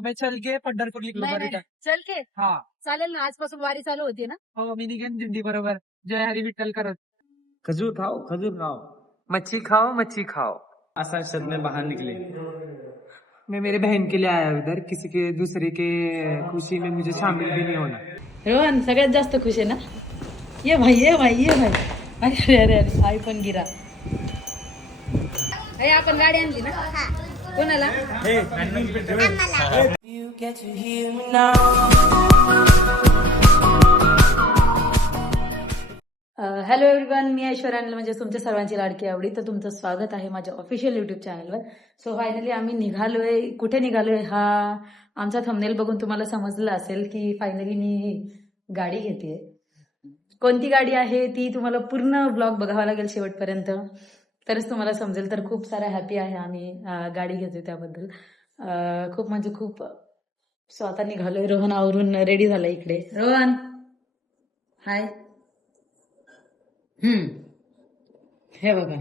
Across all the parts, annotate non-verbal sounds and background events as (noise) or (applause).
तो मैं चल के पंढरपूर नाही, बरं चल के. हा. चालेल ना आजपासून वारी चालू होती ना. हो मी निघेन दिंडी बरोबर. जय हरी विठ्ठल करत. खजूर खाओ खजूर खाओ. मच्छी खाओ मच्छी खाओ. आसान शब्द में बाहर निकले. मैं मेरे बहन के लिए आया इधर किसी के दूसरे के खुशी में मुझे शामिल भी नहीं होना. रोहन सगळ्यात जास्त खुश आहे ना? ये भाई ये भाई ये भाई. अरे अरे अरे आई पण गिरा. अरे आपण गाडी आणली ना? कोणाला? हॅलो एव्हरीवन मी ऐश्वर्या अनिल म्हणजे तुमच्या सर्वांची लाडकी आवडी. तर तुमचं स्वागत आहे माझ्या ऑफिशियल युट्यूब चॅनलवर सो फायनली आम्ही निघालोय. कुठे निघालोय? हा आमचा थंबनेल बघून तुम्हाला समजलं असेल की फायनली मी गाडी घेते कोणती गाडी आहे? ती तुम्हाला पूर्ण ब्लॉग बघावा लागेल शेवटपर्यंत. तरच तुम्हाला समजेल. तर खूप साऱ्या हॅपी आहे आम्ही गाडी घेतोय त्याबद्दल. खूप म्हणजे खूप सो आता निघालोय. रोहन आवरून रेडी झाला इकडे. रोहन! हाय हम्म. हे बघा.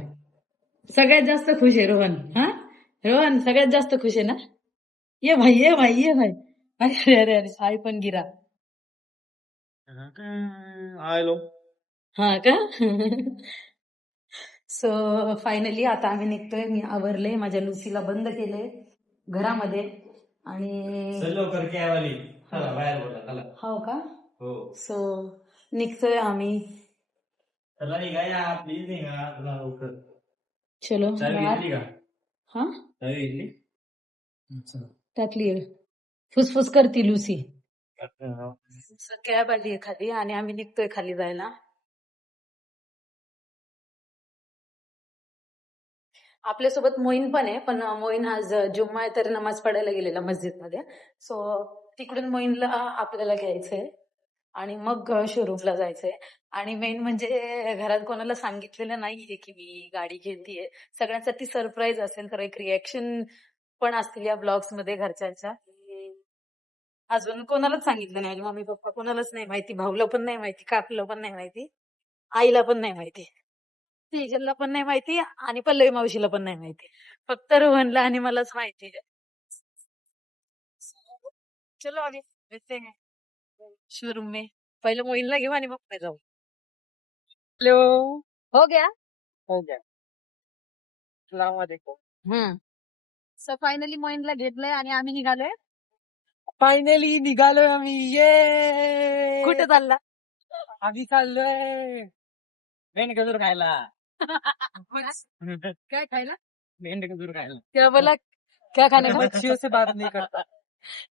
सगळ्यात जास्त खुश आहे रोहन. हा? रोहन सगळ्यात जास्त खुश आहे ना? ये भाई ये भाई ये भाई. अरे अरे अरे अरे आई पण गिरा. आलो हा का? (laughs) सो फायनली आता आम्ही निघतोय. मी आवरले. माझ्या लुसीला बंद केलंय घरामध्ये. आणि हो का? हो. सो निघतोय आम्ही. चला हा? टाकली फुसफुस करती लुसी. कॅब आली खाली. आणि आम्ही निघतोय खाली जायला. आपल्यासोबत मोईन पण आहे पण मोईन आज जुम्मा आहे तर नमाज पडायला गेलेला मस्जिदमध्ये. सो तिकडून मोईनला आपल्याला घ्यायचंय. आणि मग शोरूमला जायचंय. आणि मेन म्हणजे घरात कोणाला सांगितलेलं नाहीये की मी गाडी घेतीये. सगळ्यांसाठी सरप्राईज असेल तर एक रिएक्शन पण असतील या ब्लॉग्समध्ये घरच्यांच्या. अजून कोणालाच सांगितलं नाही. मम्मी पप्पा कोणालाच नाही माहिती. भाऊला पण नाही माहिती. काकूला पण नाही माहिती. आईला पण नाही माहिती. तेजलला पण नाही माहिती आणि पल्लवी मावशीला पण नाही माहिती. फक्त रोहनला आणि मलाच माहिती आहे. चलो आगे मिलते हैं शोरूम में. पहिले मोईनला घेऊ आणि मग पुढे जाऊ. हॅलो. हो गया? हो गया. सलाम वालेकुम हम्म. सो फायनली मोईनला घेतलंय आणि आम्ही निघालोय? फायनली निघालोय आम्ही. ये कुठे चालला? आम्ही चाललोय. खजूर खायला. (laughs) काय खायला? भेंड खजूर खायला. तेव्हा बोला क्या खाणे को? मच्छियों से बात नहीं करता.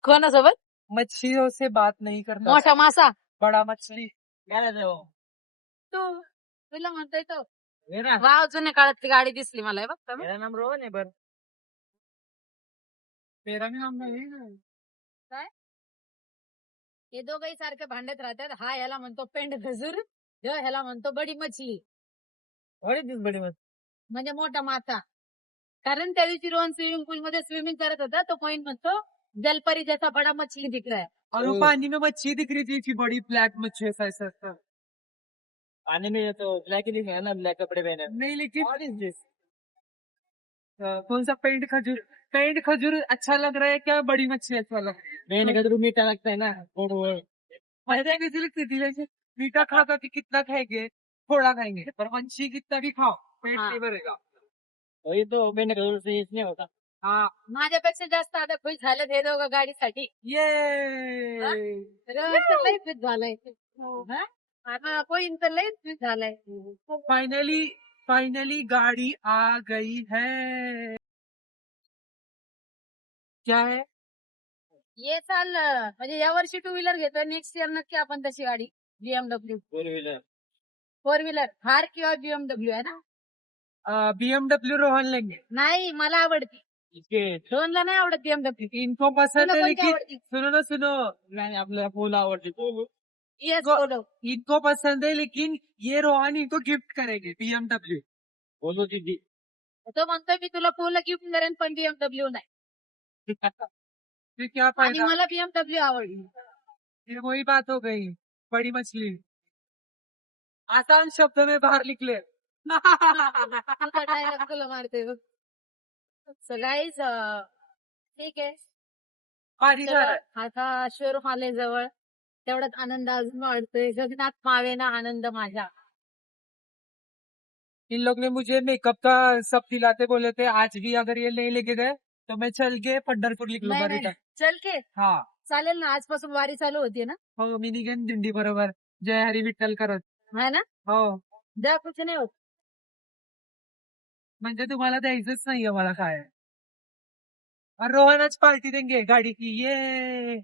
कोणासोबत? मच्छियों से बात नहीं करता. मोठा मासा. बड़ा मछली. काय तू तुला म्हणतोय तो. मेरा वाव जुन्या काळातली गाडी दिसली मला हे बघ का? मेरा नाम रोहन है बर मेरा भी नाम नहीं है हे दोघही सारखे भांडत राहतात. हा ह्याला म्हणतो पेंड खजूर. ह्यो ह्याला म्हणतो बडी मछली. थोडी दिस बडी मत म्हणजे मोठा मासा कारण त्या दिवशी रोहन स्विमिंग पूल मध्ये स्विमिंग करत होता तो पॉइंट म्हणतो जलपरी जैसा बडा मछली दिख रहा है और वो पानी में मच्छी दिख रही थी बड़ी ब्लैक मच्छी ऐसा ऐसा ऐसा पानी में तो ब्लैक ही दिखेगा ना ब्लैक कपड़े पहने नहीं लेकिन? अ, कौन सा पेंट खजूर पेंट खजूर अच्छा लग रहा है क्या बड़ी मच्छी अच्छा लग रहा है खजूर मीठा लगता है ना गोड गोड. मज़ा कैसी लगती थी मीठा खाता कि कितना खाएँगे थोड़ा खाएंगे पर मच्छी कितना भी खाओ पेट हाँ. नहीं भरेगा वही तो भेंड खजूर से इसलिए होता. हाँ. माझ्यापेक्षा जास्त आता खुश झालं हे दोघं गाडीसाठी. ये. रोहन तर खुश झालाय. हा? आता पॉइंट तर लई खुश झालाय. फाइनली फाइनली गाड़ी आ गई है. क्या है? ये चाल म्हणजे या वर्षी टू व्हीलर घेतोय. नेक्स्ट इयर नक्की आपण तशी गाडी. BMW four wheeler four wheeler Thar किंवा बीएमडब्ल्यू आहे ना? बीएमडब्ल्यू रोहन लेंगे. नाही मला आवडती. रोहनला नाही आवडत बीएमडब्ल्यू. इनको पसंद है लेकिन सुनो ना सुनो. नाही आपल्याला फुल आवडते. येस गो- बोलो. इनको पसंद है लेकिन ये रोहन इनको गिफ्ट करेंगे बीएमडब्ल्यू बोलो दीदी तो म्हणतोय मी तुला पोला गिफ्ट करेन पण बीएमडब्ल्यू नाही. (laughs) क्या आणि फायदा मला बीएमडब्ल्यू आवडली. वही बात हो गई बड़ी मछली. आसान शब्द में बाहर निकले तुला मारते बघ सो गाईज ठीक आहे आता शोरूम आले जवळ तेवढाच आनंद अजून वाढतोय. गगनात मावेना आनंद माझा. इन लोग ने मुझे मेकअप का सब दिलाते बोले थे आज भी अगर ये नहीं लेके गए तो मैं चल के पंढरपूर लिख नाही, लूंगा नाही. रिटर्न चल के? हा. चालेल ना आजपासून वारी चालू होती ना? हो मी निघेन दिंडी बरोबर जय हरी विठ्ठल करत. है ना? हो. द्या कुठे नाही होत. म्हणजे तुम्हाला द्यायचंच नाहीये मला काय और रोहनच पार्टी देंगे गाड़ी की ये.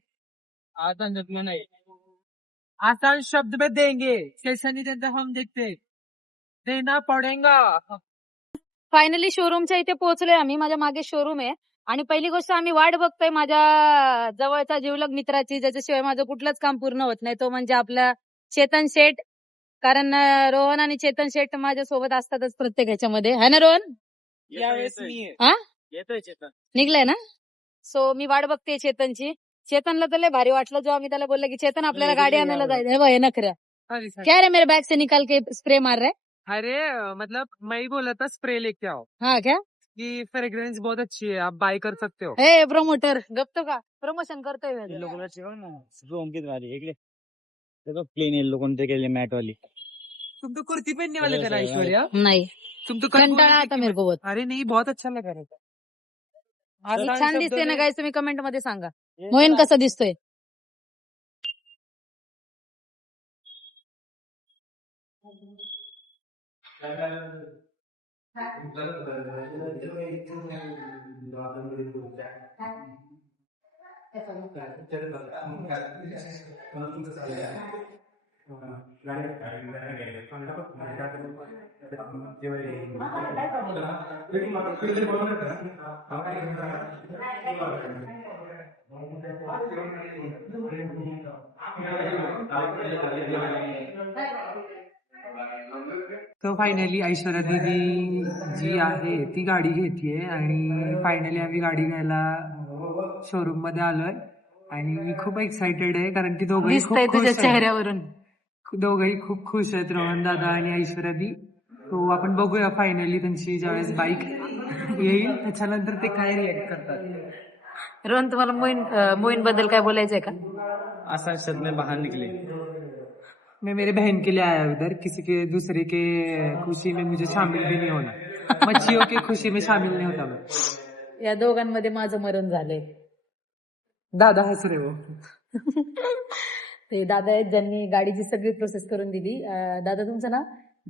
आता जगलं नाही. आसान शब्द में देंगे. कैसा नहीं देते हम देखते. देना पड़ेगा. फायनली शोरूमच्या इथे पोहोचलोय आम्ही. माझ्या मागे शोरूम आहे. आणि पहिली गोष्ट आम्ही वाट बघतोय माझ्या जवळच्या जीवलग मित्राची ज्याच्याशिवाय माझं कुठलंच काम पूर्ण होत नाही. तो म्हणजे आपला चेतन शेठ. कारण रोहन आणि चेतन शेठ माझ्या सोबत असतातच प्रत्येक ह्याच्यामध्ये. है ना रोहन? यावेळेस नाहीये. हा येतोय चेतन. निघलंय ना? सो मी वाट बघते चेतनची. चेतनला तर लय भारी वाटलं जेव्हा मी त्याला बोलले की चेतन आपल्याला गाडी आणायला. जायचं हे हे नखरं. क्या रे मेरे बैग से निकाल के स्प्रे मार रहे अरे मतलब मैं ही बोला था स्प्रे लेके आओ. हाँ क्या? कि फ्रेग्रेंस बहुत अच्छी है आप बाय कर सकते हो. हे प्रमोटर गप्तो का? प्रमोशन करतोय. लोकांना ठेवा ना रोम किती भारी इकडे प्लेन केले मॅट वाली. तुम तो कुर्ती पहनने वाले थे ना है, ऐश्वर्या नाही तुम तो कल बोल कंटाळा आता मेरे को बहुत अरे नहीं बहुत अच्छा लगा रहा था ही आसान छान दिसते ना काय तुम्ही कमेंटमध्ये सांगा मोहीन कसा दिसतोय तो फायनली ऐश्वर्या दिदी जी आहे ती गाडी घेतीये आणि फायनली आम्ही गाडी घ्यायला शोरूममध्ये आलोय आणि मी खूप एक्साइटेड आहे कारण दिसतंय तुझ्या आहेत. चेहऱ्यावरून दोघंही खूप खुश आहेत रोहन दादा आणि ऐश्वर्या दी तो आपण बघूया फायनली त्यांची ज्यावेळेस बाईक येईल. त्याच्यानंतर ते काय रिॲक्ट करतात. रोहन तुम्हाला मोहीन मोहीन बद्दल काय बोलायचंय का? आसान शब्द में बाहर निकले मैं मेरे बहन के लिए आया उधर किसी के दूसरे के खुशी में मुझे शामिल भी नहीं होना. मच्छियों की खुशी में शामिल नहीं होता मैं. या दोघांमध्ये माझं मरण झालंय. दादा हस रहे हो. (laughs) ते दादा आहेत ज्यांनी गाडीची सगळी प्रोसेस करून दिली. अं, दादा तुमचं नाव?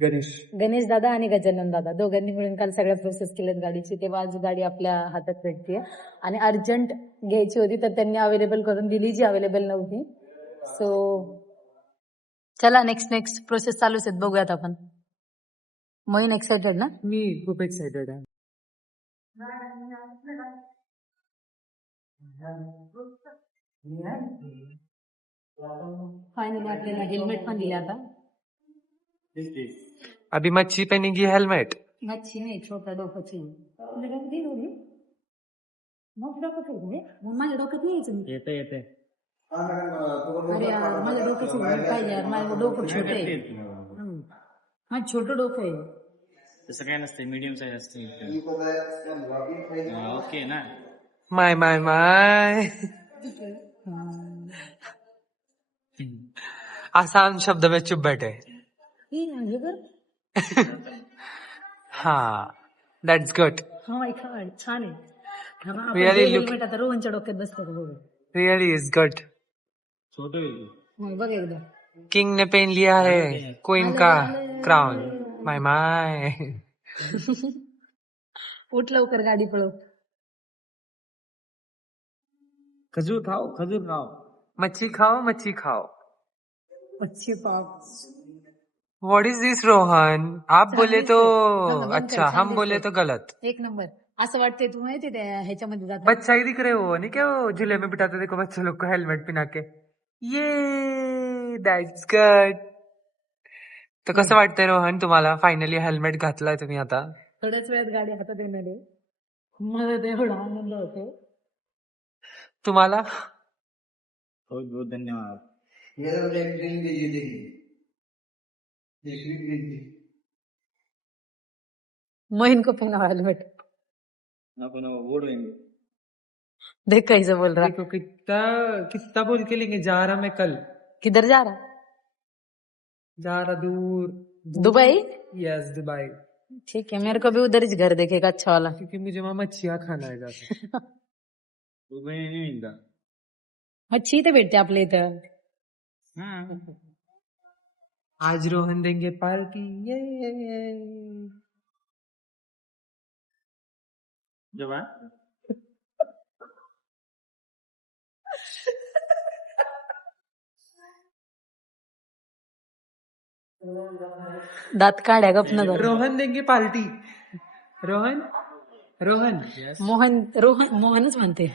गणेश. गणेश दादा आणि गजानन दादा. दोघांनी मिळून काल सगळ्या प्रोसेस केल्यात गाडीची. तेव्हा आज गाडी आपल्या हातात भेटते आणि अर्जंट घ्यायची होती तर त्यांनी अवेलेबल करून दिली जी अवेलेबल नव्हती. सो चला नेक्स्ट नेक्स्ट प्रोसेस चालूच आहेत. बघूयात आपण. मोहीन एक्साइटेड ना? मी खूप एक्साइटेड आहे. फायनली आपल्याला हेल्मेट पण दिले आता. अभी मच्छी पहनेगी हेलमेट मच्छी नाही छोटा डोकंची डोक्यात येईल होती मग डोक्यात येईल रे. मग माझ्या डोक्यात यायचं मी येते येते अरे यार माझ्या डोक्याचं हेल्मेट पाहिजे यार माझं डोकं छोटं आहे. हम्म. माझं छोटं डोकं आहे. तसं काय नसते मीडियम साईज असते. ओके ना. माय माय माय. आसान शब्द में चुप बैठे। हे दॅट्स गुड हा माय गॉड छान आहे हा रोहनच्या डोक्यात बघू रियली इज गुड बघ एकदा किंग ने पहन लिया है क्वीन का क्राउन माय माय उठ लवकर गाडी पळव खजूर खाओ खजूर खाओ। मच्छी खाओ मच्छी खाओ। अच्छे व्हाट इज दिस रोहन आप बोले तो कर, अच्छा हम बोले. तो. गलत. एक नंबर. असं वाटतंय तू माहिती त्या ह्याच्यामध्ये जात बच्चा ही दिख रहे हो. नहीं क्या वो झूले में बिठाते देखो बच्चे लोग को हेलमेट पिना के ये दैट्स गुड तर कसं वाटतंय रोहन तुम्हाला? फायनली हेल्मेट घातलाय तुम्ही आता. थोड्याच वेळात गाडी हातात येणार आहे. मला ते एवढा आनंद होतो तुम्हाला? बहुत बहुत धन्यवाद. मोहीन को पण हेल्मेट आपण ओढवेंगे देख कैसे बोल रहा। देखो कितना कितना बोल के लेंगे जा रहा मैं कल। किधर जा रहा? जा रहा दूर। दुबई? Yes Dubai. ठीक है मेरे को भी उधर ही घर देखेगा अच्छा वाला। क्योंकि मुझे वहाँ मच्छियाँ खाना है जाके (laughs) दुबई नाही एकदा मच्छी इथे भेटते आपल्या इथं आज रोहन देंगे पार्टी ये जेव्हा दात काढ्या गप न धर. रोहन देंगे पार्टी। रोहन? रोहन? मोहन रोहन मोहनच म्हणते.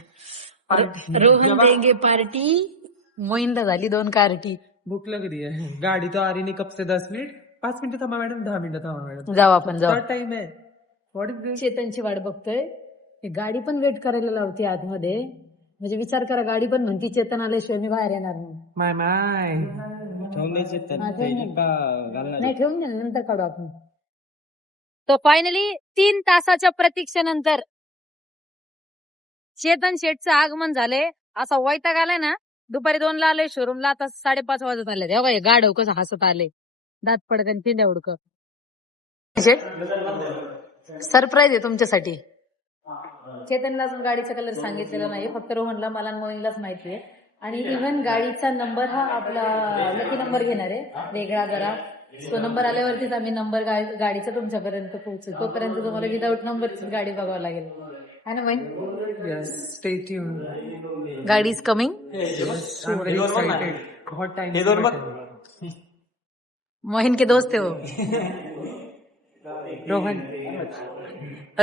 रोहन देंगे पार्टी मोहिंदा झाली दोन कार्टी भूख लग रही है गाड़ी तो आ रही नहीं कब से दस मिनट पाँच मिनट थामा मैडम दहा मिनट थामा मैडम. जाऊ आपण जाऊ. टाइम है व्हॉट इज चेतनची वाट बघतोय. ही गाडी पण वेट करायला लावते आतमध्ये. म्हणजे विचार करा गाडी पण म्हणती चेतन आल्याशिवाय मी बाहेर येणार नाही. माय माय. हा, का घालणार नाही ठेवून द्या ना, नंतर काढू आपण. तो फायनली तीन तासाच्या प्रतीक्षेनंतर चेतन शेठचं आगमन झाले असा वैताग आलाय ना दुपारी दोनला आले शोरूमला आता साडेपाच वाजत आले तेव्हा हे गाढव कसं हसत आले. दात पडकन तिंड्या उडक. सरप्राईज आहे तुमच्यासाठी. चेतनला अजून गाडीचा कलर सांगितलेला नाही फक्त रोहनला मला मोहिनीलाच माहिती आहे आणि इव्हन गाडीचा नंबर हा आपला लकी नंबर घेणार आहे. वेगळा जरा. तो नंबर आल्यावरतीच आम्ही नंबर गाडीचा तुमच्यापर्यंत पोहोचू. तोपर्यंत तुम्हाला विदाऊट नंबरची गाडी बघावं लागेल. है ना मोहीन यस स्टे ट्यून गाडी इज कमिंग वेरी एक्साइटेड बहुत टाइम मोहिन के दोस्त आहे हो (laughs) रोहन।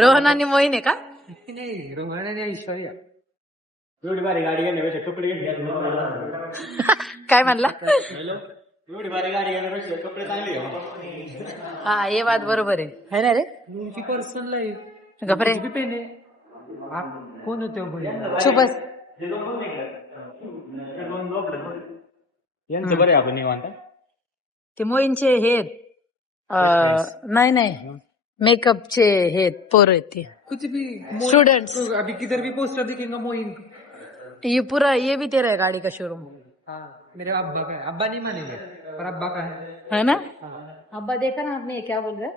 रोहन आणि मोहीन आहे का? नाही रोहन आणि ऐश्वर्या। एवढी भारी गाडी घेण्यापेक्षा कपडे घेतले काय म्हणला? एवढी भारी गाडी घेण्यापेक्षा कपडे चांगले घ्या हा हे बात बरोबर आहे. है ना रे? उनकी पर्सनल लाइफ गपरे भी पहने आप कौन होते हो बोले चुपस यांचं बरे आपण निवांत? ते मोहीनचे हे आहेत. अं, नाही नाही. मेकअपचे हे आहेत, पोरं आहेत ते. कुछ भी स्टूडेंट्स अभी किधर भी पोस्टर दिखेगा मोइन ये पूरा ये भी तेरा है गाड़ी का शोरूम हाँ मेरे अब्बा का है अब्बा नहीं मानेंगे पर अब्बा का है है ना? हाँ. अब्बा देखा ना आपने क्या बोल रहा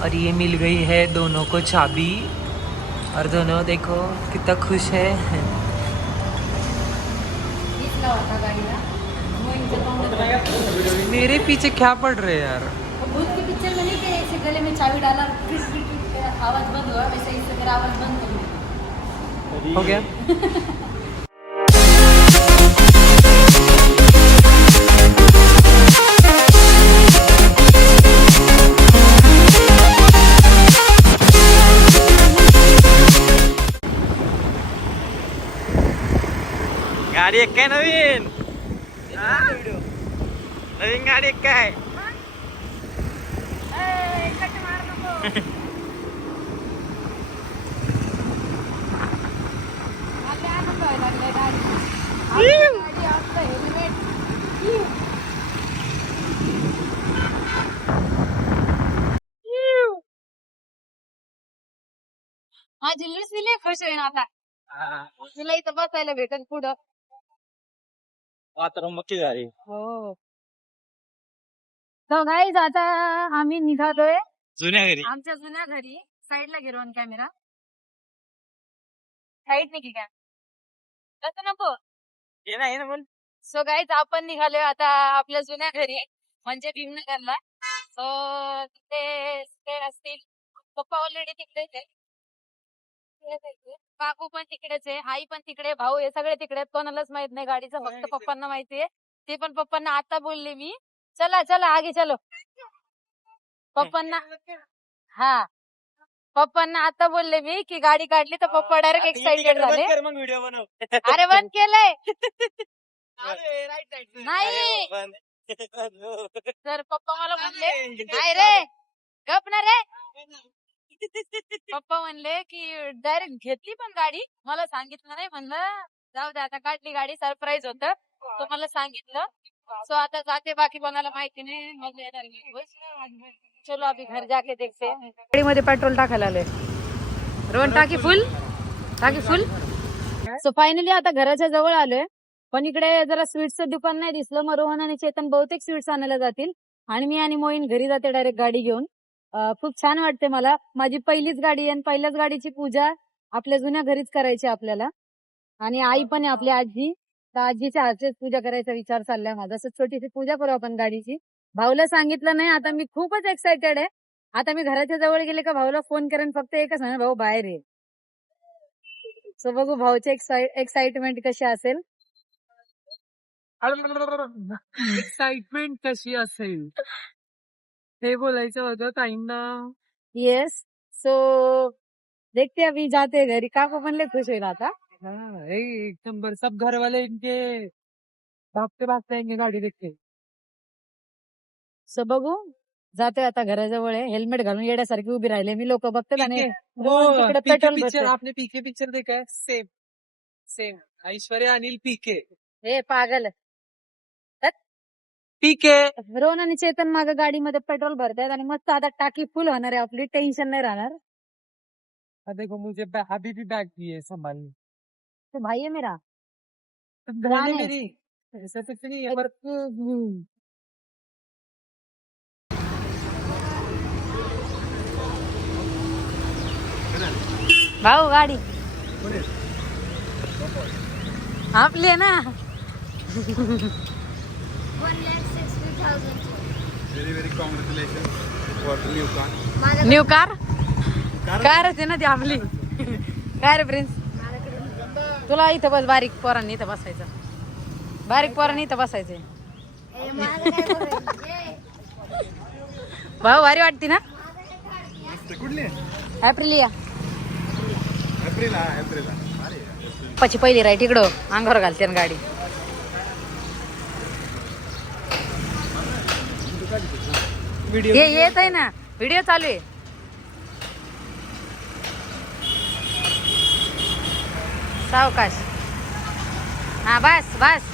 और ये मिल गई है दोनों को चाबी। और दोनों देखो कितना खुश है। मेरे पीछे क्या पड़ रहे यार? भूत की पिक्चर में नहीं ऐसे गले में चाबी डाला आवाज बंद हुआ वैसे इससे मेरा आवाज बंद हो गया हो गया गाडी एक काय नवीन नवीन गाडी एक काय हा जिल्लूस मी लय खुश होईन आता. तुला इथं बसायला भेटल पुढं. वातावरण मग झाली हो. तो गाईज आता आम्ही निघालोय. जुन्या घरी. आमच्या जुन्या घरी. साईडला गिरवून कॅमेरा साईड का तसं नको हे नाही ना पण सो गाईज आपण निघालोय आता आपल्या जुन्या घरी. म्हणजे भीमनगरला. सो तिथे ते असतील. पप्पा ऑलरेडी तिकडेच काकू पण तिकडेच आहे आई पण तिकडे भाऊ हे सगळे तिकडे. कोणालाच माहीत नाही गाडीचं फक्त पप्पांना माहितीये ते पण पप्पांना आता बोलले मी. चला चला आगे चलो. पप्पांना हा. पप्पांना आता बोलले मी की गाडी काढली तर पप्पा डायरेक्ट एक्साइटेड झाले. अरे बंद केलंय. नाही. तर पप्पा मला म्हणले नाही रे गप ना रे. पप्पा म्हणले की डायरेक्ट घेतली पण गाडी. मला सांगितलं नाही. म्हणलं जाऊ दे आता काढली गाडी सरप्राईज होत. तो मला सांगितलं. सो आता जाते बाकी कोणाला माहिती नाही. मग येणार मी. चलो अभी घर जाके देखते. गाडीमध्ये पेट्रोल टाकायला आलोय. रोहन टाकी फुल? टाकी फुल? सो फायनली आता घराच्या जवळ आलोय. पण इकडे जरा स्वीट्सचं दुकान नाही दिसलं. मग रोहन आणि चेतन बहुतेक स्वीट्स आणायला जातील. आणि मी आणि मोहीन घरी जाते डायरेक्ट गाडी घेऊन. खूप छान वाटते मला. माझी पहिलीच गाडी आहे आणि पहिल्याच गाडीची पूजा आपल्या जुन्या घरीच करायची आपल्याला. आणि आई पण आहे आपली आजी. तर आजीच्या हातचीच पूजा करायचा विचार चाललाय माझा. असं छोटीशी पूजा करू आपण गाडीची. भाऊला सांगितलं नाही. आता मी खूपच एक्सायटेड आहे. आता मी घराच्या जवळ गेले का भाऊला फोन करेन. फक्त एकच म्हणा भाऊ बाहेर ये. सो बघू भाऊची एक्साइटमेंट कशी असेल. (laughs) एक्साइटमेंट कशी असेल? हे बोलायचं होतं ताईंना. येस सो देखते अभी जाते घरी. काकू लय खुश होईल आता. हाँ, ए, एक नंबर सब घर वाले इनके भागते भागते आएंगे गाड़ी देख के सो बघू. जाते आता घराजवळ आहे. हेल्मेट घालून येण्यासारखी उभी राहिले. मी लोक बघतात आणि वो तिकडे पीके पेट्रोल पिक्चर भरते आपने पीके पिक्चर देखा. है सेम सेम ऐश्वर्या अनिल पीके. हे पागल. पीके रोहन आणि चेतन माग गाडीमध्ये पेट्रोल भरतायत आणि मस्त आता टाकी फुल होणार आहे आपली. टेन्शन नाही राहणार. हाँ, देखो मुझे बै- अभी भी बैग संभालने तो भाई है मेरा. बहन है। मेरी. ऐसा है पर हम्म. भाऊ गाडी. आपली आहे ना. (laughs) न्यू कार कारच आहे ना ती आपली काय रे प्रिन्स तुला इथं बस बारीक पोरांनी इथं बसायचं. बारीक पोरांनी इथं बसायचंय भाऊ भारी वाटते ना? कुठली? एप्रिलिया एप्रिल एप्रिल पची पहिली राईट इकडं. अंगावर घालते ना गाडी. वीडियो हे येत आहे ना. व्हिडिओ चालू आहे. सावकाश. हा बस बस.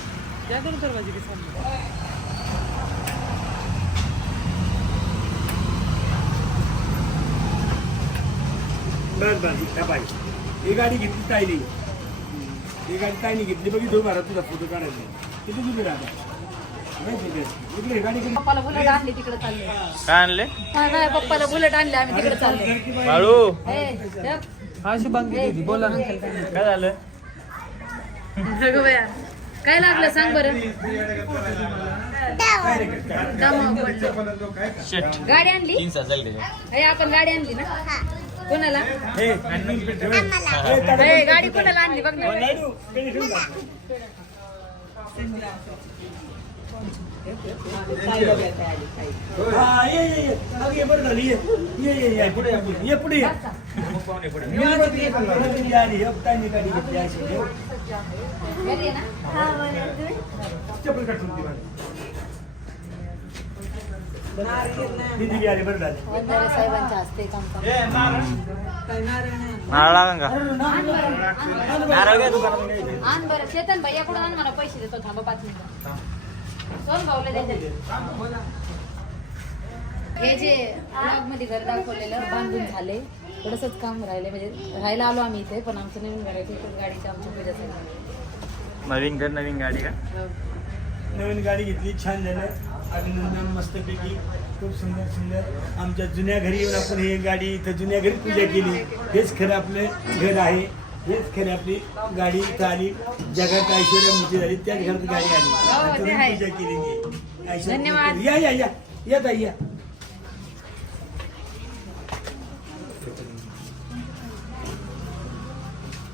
क्या करूं दरवाजे के सामने बस बस ह्या बाई. ही गाडी घेतली ताईने. ही गाडी ताईने घेतली. बघी दोन बारा तुझा फोटो काढायचा. किती तुम्ही राहता पप्पाला बुलेट आणली तिकडे चालले काय आणले? हा, नाही पप्पाला बुलेट आणली आम्ही तिकडे चालले बाळू. ए, हे, हाँ शुभांगी दीदी बोला ना काय झालं? अगं बया, काय लागलं सांग बरं दमाव पडलं. शेट गाडी आणली तीन हे आपण गाडी आणली ना कोणाला गाडी कोणाला आणली? बघ ना. साहेबांच्या हस्ते नारळ लागन का नारळ दुकानात आण बरं. चेतन भैया कुठं आण मला पैसे देतो. थांबा पाच मिनिटं. हे जे ब्लॉगमध्ये घर दाखवलेलं बांधून झाले थोडंसंच काम राहिले. म्हणजे राहायला आलो आम्ही इथे पण आमचं नवीन घर आहे तिथेच गाडीची आमची पूजा झाली नवीन घर नवीन गाडी का? नवीन गाडी घेतली छान झालं. अभिनंदन मस्तपैकी. खूप सुंदर सुंदर. आमच्या जुन्या घरी येऊन आपण ही गाडी इथं जुन्या घरी पूजा केली. हेच खरं आपलं घर आहे. हेच खरं आपली गाडी इथं आली जगात ऐश्वर्या मोठी झाली त्याच घरात गाडी आली आणि तुम्ही आहे. पूजा केली नाही. ऐश्वर्या धन्यवाद. मोठी. या या या या ताई या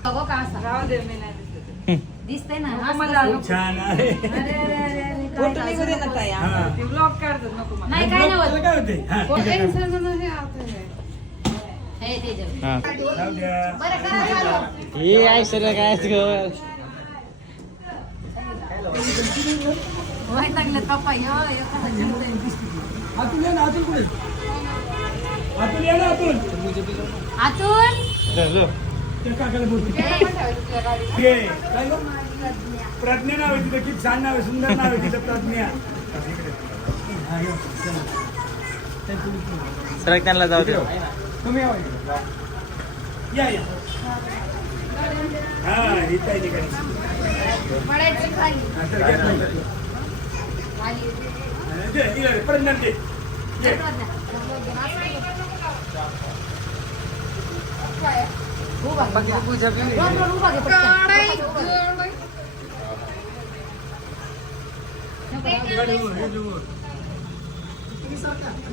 बघू का असा दिसतंय ना खूप छान आहे अरे, अरे, अरे, अरे, काय काय हा. नाही काय त्याला नव्हतं काय होते हा. हे तेजल जाऊ द्या. बरं करा चालू. हे ऐश्वर्या काय वैतागलं पप्पा ह्यो, ह्यो कसा जिंकतोय. आतून या ना आतून कुठे आतून या ना आतून आतून त्या काकाला बोलते. ये, काय गं? प्रज्ञा नाव आहे तिचं किती छान नाव आहे सुंदर नाव आहे तिचं प्रज्ञा. हा, ये, चला. सर त्यांना जाऊ दे. तुम्ही यावं इकडे. या या हा इथं आहे तिकडे. हा, तर घ्या पहिलं. हा, दे, दे, प्रज्ञा दे. दे. बाकी पूजा बी होईल.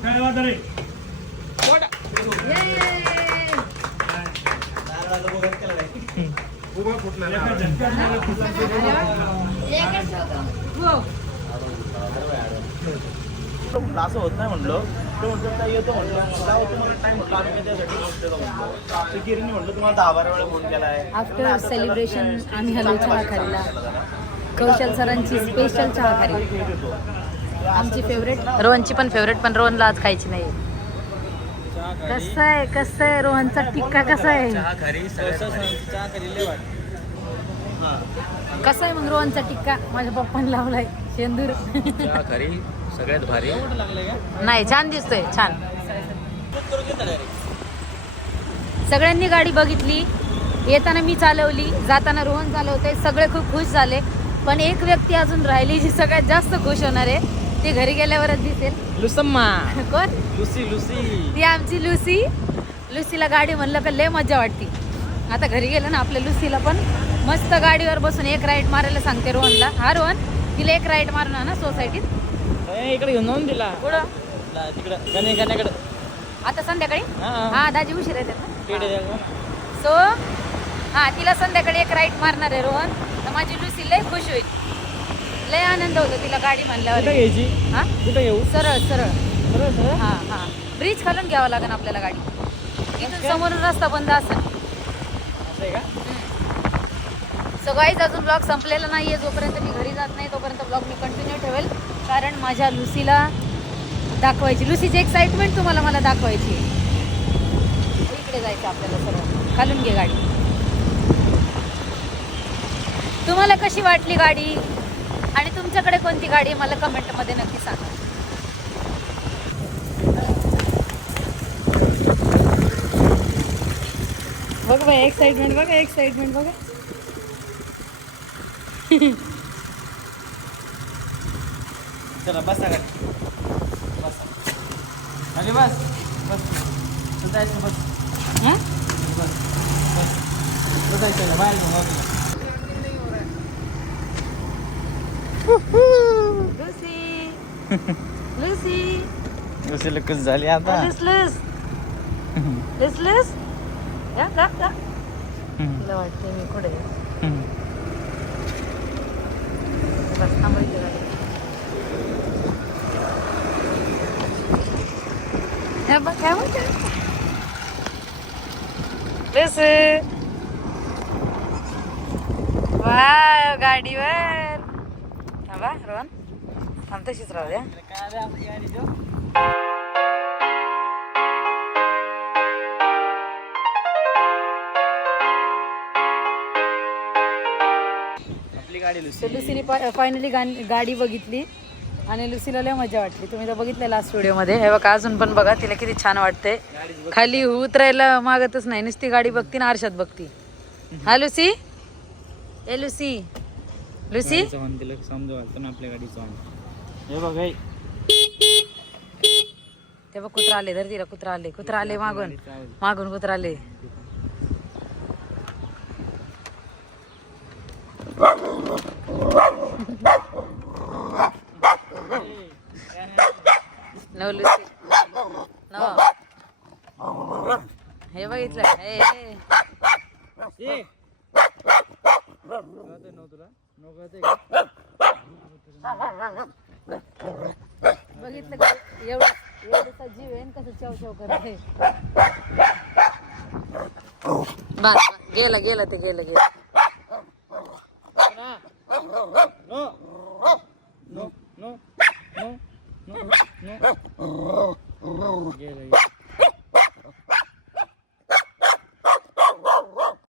काय वाजता रे? असं होत नाही म्हणलं तो म्हणतो काय येतो म्हणलं जाऊ तुम्हाला टाइम म्हटलं आम्ही त्यासाठी गिरीने म्हणलं तुम्हाला दहा बारा वेळा फोन केलाय. आफ्टर सेलिब्रेशन आम्ही हॅलो चहा खाल्ला कौशल सरांची स्पेशल चहा खाल्ली आमची फेवरेट रोहनची पण फेवरेट पण रोहनला आज खायची नाही कसं आहे कसं आहे रोहनचा टिक्का कसा आहे? चहा करीले वाट कसा आहे मग रोहनचा टिक्का? माझ्या पप्पाने लावलाय शेंदूर. खरी सगळ्यात भारी. नाही छान दिसतोय छान. सगळ्यांनी गाडी बघितली. येताना मी चालवली जाताना रोहन चालवते सगळे खूप खुश झाले. पण एक व्यक्ती अजून राहिली जी सगळ्यात जास्त खुश होणार आहे. ती घरी गेल्यावरच दिसेल. लुसम्मा. (laughs) कोण? Lucy Lucy. ती आमची लुसी. लुसीला गाडी म्हणलं का लय मजा वाटते. आता घरी गेलं ना आपल्या लुसीला पण. मस्त गाडीवर बसून एक राईड मारायला सांगते रोहनला. हा रोहन? तिला एक राईड मारणार ना सोसायटीत इकडे घेऊन जाऊन दिला पुढं तिकडं. गणे गण्याकडे. आता संध्याकाळी? हा दाजी उशीर येतात ना? सो हा. तिला संध्याकाळी एक राईड मारणार आहे रोहन. तर माझी लुसी लय खुश होईल. लय आनंद होतो तिला गाडी म्हणल्यावर. घ्यायची? हा? कुठं घेऊ? सरळ सरळ. सरळ सरळ? हा हा. ब्रिज खालून घ्यावं लागेल आपल्याला गाडी. इथून समोरून रस्ता बंद असेल. असं आहे का? सो गाईज अजून ब्लॉग संपलेला नाहीये. जोपर्यंत मी घरी जात नाही तोपर्यंत ब्लॉग मी कंटिन्यू ठेवेल. कारण माझ्या लुसीला दाखवायची. लुसीची एक्साइटमेंट तुम्हाला मला दाखवायची आहे. इकडे जायचं आपल्याला सर्व खालून घे गाडी. तुम्हाला कशी वाटली गाडी? आणि तुमच्याकडे कोणती गाडी आहे? मला कमेंटमध्ये नक्की सांगा. बघ बघ एक्साइटमेंट बघा एक्साइटमेंट बघा. चला बसा गाडी. बसा. अरे बस बस. जायचं बस. हा? बस बस. बसायचं बाहेर घेऊन लुसी लुसी दुसरी लुकच झाली आता लुस लुस लुस लुस या का का तुला वाटते मी कुठे? बस. हे बघ, काय म्हणते? लुसी वाव गाडीवर थांबा रोहन थांब तशीच राहू द्या तर लुसीने फायनली गाडी बघितली. आणि लुसीला लय मजा वाटली. तुम्ही तर बघितलं लास्ट व्हिडिओमध्ये हे बघा अजून पण बघा तिला किती छान वाटते खाली उतरायला मागतच नाही. नुसती गाडी बघती ना आरशात बघती. हा लुसी? ए लुसी. लुसी? हॉर्न तिला समजा वाटतं ना आपल्या गाडीचं हॉर्न हे बघ हे. ते बघ कुत्रा आले धर तिला कुत्रा आले. कुत्रा आले मागून. मागून कुत्रा आले. No Lucy. नो हे बघितलं. हे हे. ए. कळतंय नव्ह तुला नो कळतंय का? बघितलं का? एवढं एवढं जीव आहे कसं चव चव करते बस. गेलं गेलं ते गेलं गेलं.